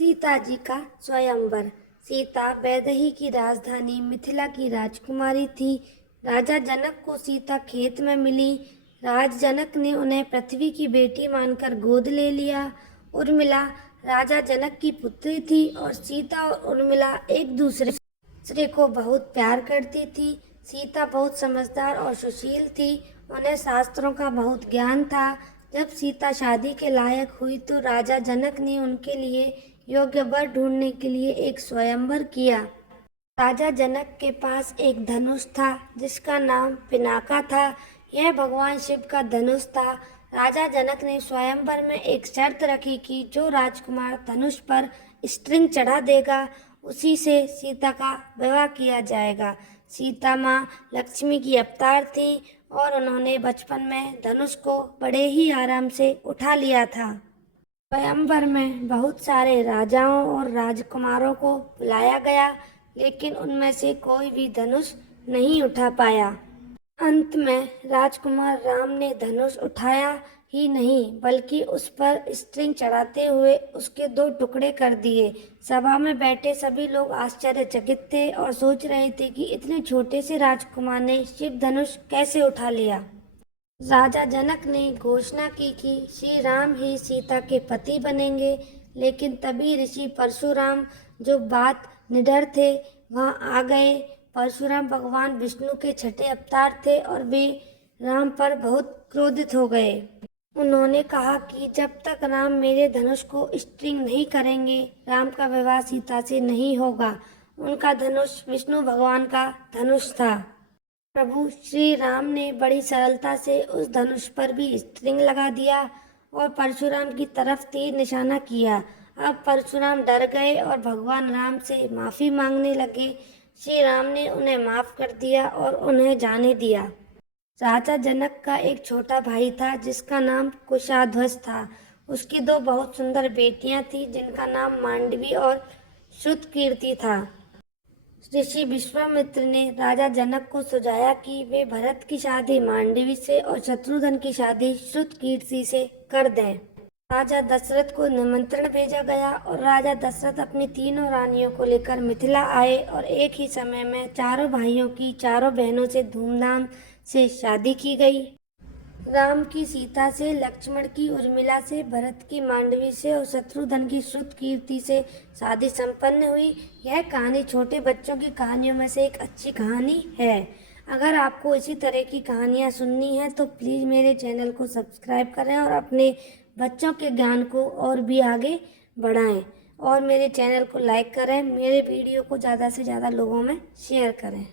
सीता जी का स्वयंवर। सीता वैदेही की राजधानी मिथिला की राजकुमारी थी। राजा जनक को सीता खेत में मिली। राज जनक ने उन्हें पृथ्वी की बेटी मानकर गोद ले लिया। उर्मिला राजा जनक की पुत्री थी और सीता और उर्मिला एक दूसरे को बहुत प्यार करती थी। सीता बहुत समझदार और सुशील थी। उन्हें शास्त्रों का बहुत ज्ञान था। जब सीता शादी के लायक हुई तो राजा जनक ने उनके लिए योग्य वर ढूंढने के लिए एक स्वयंवर किया। राजा जनक के पास एक धनुष था जिसका नाम पिनाका था। यह भगवान शिव का धनुष था। राजा जनक ने स्वयंवर में एक शर्त रखी कि जो राजकुमार धनुष पर स्ट्रिंग चढ़ा देगा उसी से सीता का विवाह किया जाएगा। सीता माँ लक्ष्मी की अवतार थी और उन्होंने बचपन में धनुष को बड़े ही आराम से उठा लिया था। स्वयंवर में बहुत सारे राजाओं और राजकुमारों को बुलाया गया, लेकिन उनमें से कोई भी धनुष नहीं उठा पाया। अंत में राजकुमार राम ने धनुष उठाया ही नहीं बल्कि उस पर स्ट्रिंग चढ़ाते हुए उसके 2 टुकड़े कर दिए। सभा में बैठे सभी लोग आश्चर्यचकित थे और सोच रहे थे कि इतने छोटे से राजकुमार ने शिव धनुष कैसे उठा लिया। राजा जनक ने घोषणा की कि श्री राम ही सीता के पति बनेंगे, लेकिन तभी ऋषि परशुराम, जो बात निडर थे, वहां आ गए। परशुराम भगवान विष्णु के 6ठे अवतार थे और वे राम पर बहुत क्रोधित हो गए। उन्होंने कहा कि जब तक राम मेरे धनुष को स्ट्रिंग नहीं करेंगे, राम का विवाह सीता से नहीं होगा। उनका धनुष विष्णु भगवान का धनुष था। प्रभु श्री राम ने बड़ी सरलता से उस धनुष पर भी स्ट्रिंग लगा दिया और परशुराम की तरफ तीर निशाना किया। अब परशुराम डर गए और भगवान राम से माफ़ी मांगने लगे। श्री राम ने उन्हें माफ़ कर दिया और उन्हें जाने दिया। राजा जनक का एक छोटा भाई था जिसका नाम कुशाध्वज था। उसकी 2 बहुत सुंदर बेटियां थीं जिनका नाम मांडवी और श्रुतकीर्ति था। ऋषि विश्वामित्र ने राजा जनक को सुझाया कि वे भरत की शादी मांडवी से और शत्रुघ्न की शादी श्रुतकीर्ति से कर दें। राजा दशरथ को निमंत्रण भेजा गया और राजा दशरथ अपनी 3 रानियों को लेकर मिथिला आए और एक ही समय में चारों भाइयों की चारों बहनों से धूमधाम से शादी की गई। राम की सीता से, लक्ष्मण की उर्मिला से, भरत की मांडवी से और शत्रुघ्न की श्रुतकीर्ति से शादी संपन्न हुई। यह कहानी छोटे बच्चों की कहानियों में से एक अच्छी कहानी है। अगर आपको इसी तरह की कहानियाँ सुननी है तो प्लीज़ मेरे चैनल को सब्सक्राइब करें और अपने बच्चों के ज्ञान को और भी आगे बढ़ाएं और मेरे चैनल को लाइक करें। मेरे वीडियो को ज़्यादा से ज़्यादा लोगों में शेयर करें।